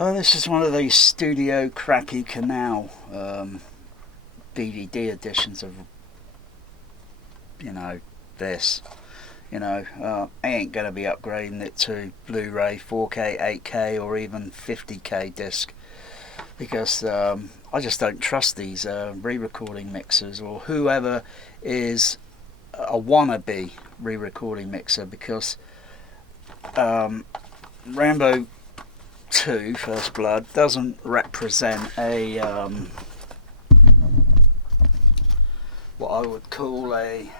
Oh, this is one of those studio crappy canal DVD editions of, you know, this. I ain't going to be upgrading it to Blu-ray, 4K, 8K, or even 50K disc because I just don't trust these re-recording mixers or whoever is a wannabe re-recording mixer because Rambo 2 First Blood doesn't represent a what I would call a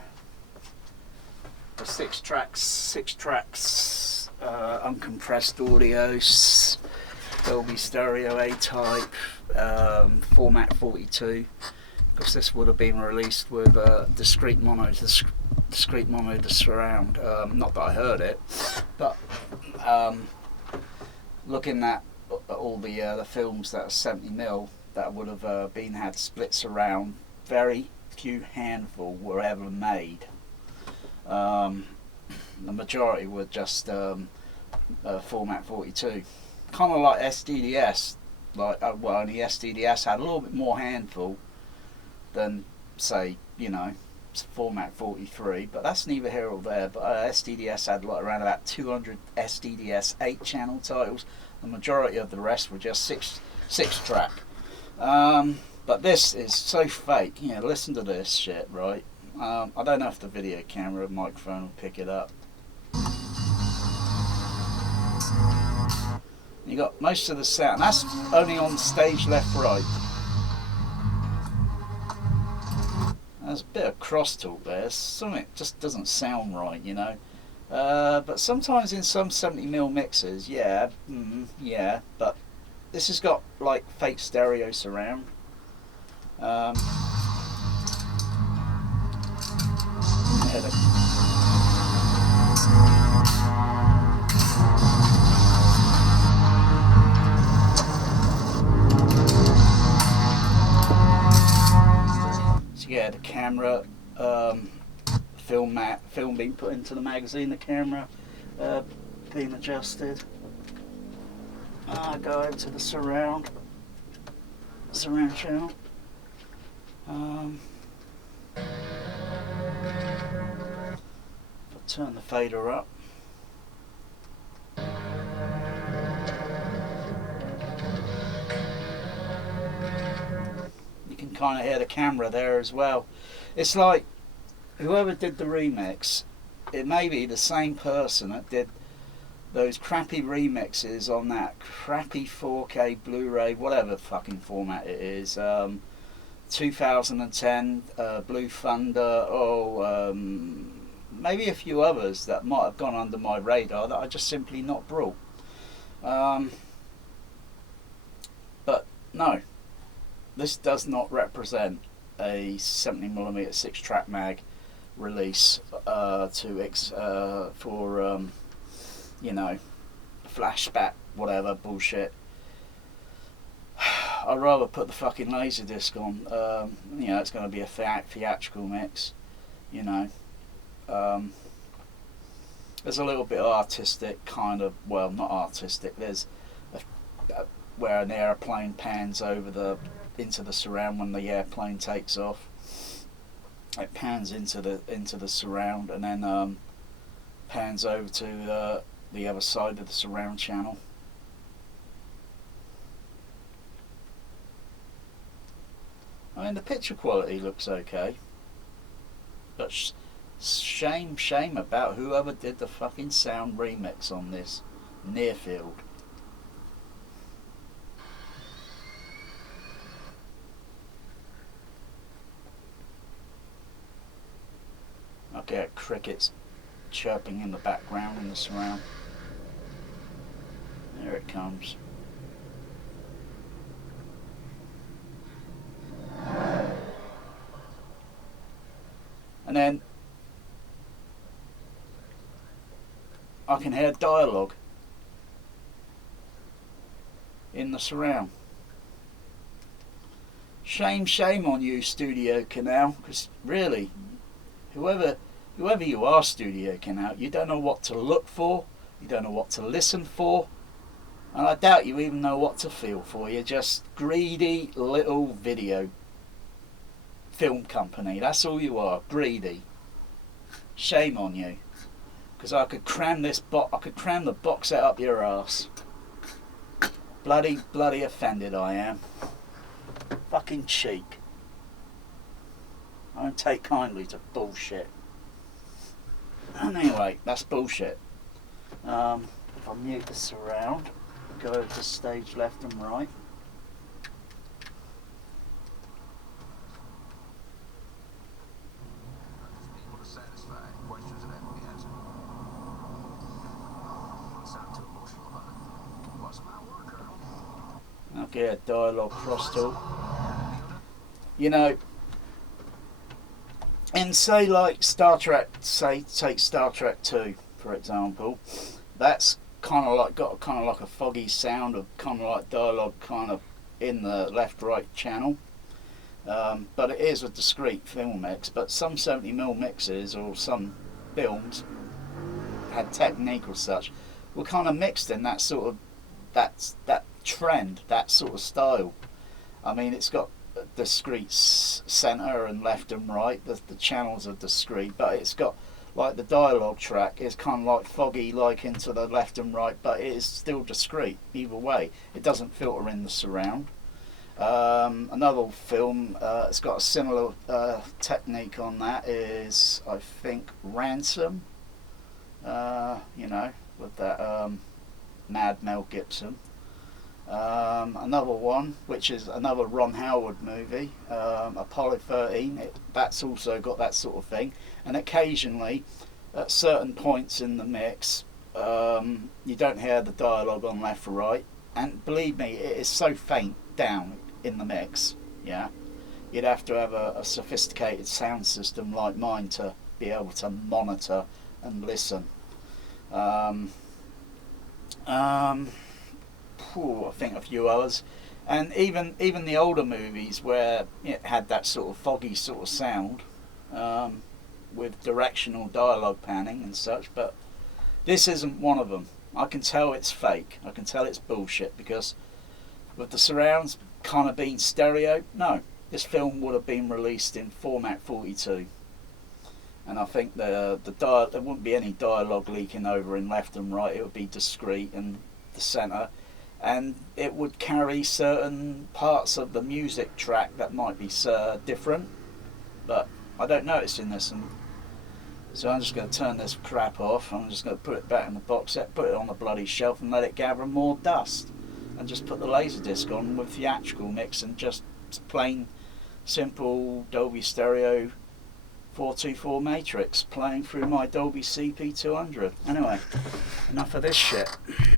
six tracks uncompressed audio Dolby Stereo A type format 42 because this would have been released with discrete mono to surround. Not that I heard it, but looking at all the films that are 70mm that would have had split surround, very few handful were ever made. The majority were just format 42, kind of like SDDS. Only SDDS had a little bit more handful than, say, format 43, but that's neither here or there. But SDDS had around about 200 SDDS 8-channel titles. The majority of the rest were just six track. But this is so fake. Listen to this shit, right? I don't know if the video camera microphone will pick it up. You got most of the sound. That's only on stage left, right. There's a bit of crosstalk there. Something just doesn't sound right, But sometimes in some 70mm mixers, yeah, but this has got like fake stereo surround. So yeah, the camera, film being put into the magazine, the camera being adjusted. Go over to the surround channel. Turn the fader up. You can kind of hear the camera there as well. It's like whoever did the remix, it may be the same person that did those crappy remixes on that crappy 4K Blu-ray, whatever fucking format it is, 2010 Blue Thunder, maybe a few others that might have gone under my radar that I just simply not brought. But no, this does not represent a 70mm 6-track mag release for flashback whatever bullshit. I'd rather put the fucking laser disc on. It's going to be a theatrical mix. There's a little bit of artistic kind of, well, not artistic. There's where an airplane pans over into the surround when the airplane takes off. It pans into the surround and then pans over to the other side of the surround channel. I mean, the picture quality looks okay, but shame about whoever did the fucking sound remix on this near field. I get crickets chirping in the background in the surround. There it comes. And then I can hear dialogue in the surround. Shame on you, Studio Canal, because really, whoever you are, Studio Canal, you don't know what to look for, you don't know what to listen for. And I doubt you even know what to feel for. You're just greedy little video film company. That's all you are, greedy. Shame on you. Because I could cram the box set up your ass. Bloody offended I am. Fucking cheek. I don't take kindly to bullshit. And anyway, that's bullshit. If I mute the surround, go over to stage left and right. Okay, a dialogue crosstalk. You know, in say like Star Trek, take Star Trek 2 for example, that's kind of like got kind of like a foggy sound of kind of like dialogue kind of in the left-right channel, but it is a discrete film mix. But some 70mm mixes or some films had technique or such were kind of mixed in that sort of that trend, that sort of style. I mean, it's got discrete centre and left and right. The channels are discrete, but it's got like the dialogue track is kind of like foggy, like into the left and right, but it is still discrete either way. It doesn't filter in the surround. Another film it's got a similar technique on that is, I think, Ransom. You know, with that Mad Mel Gibson. Another one, which is another Ron Howard movie, Apollo 13, that's also got that sort of thing. And occasionally, at certain points in the mix, you don't hear the dialogue on left or right. And believe me, it is so faint down in the mix, yeah. You'd have to have a sophisticated sound system like mine to be able to monitor and listen. I think a few others, and even the older movies where it had that sort of foggy sort of sound, with directional dialogue panning and such. But this isn't one of them. I can tell it's fake. I can tell it's bullshit, because with the surrounds kind of being stereo, no, this film would have been released in format 42. And I think there wouldn't be any dialogue leaking over in left and right. It would be discrete and the centre. And it would carry certain parts of the music track that might be different, but I don't notice in this. And so I'm just going to turn this crap off. I'm just going to put it back in the box set, put it on the bloody shelf, and let it gather more dust. And just put the Laserdisc on with theatrical mix and just plain, simple Dolby Stereo 424 matrix playing through my Dolby CP200. Anyway, enough of this shit.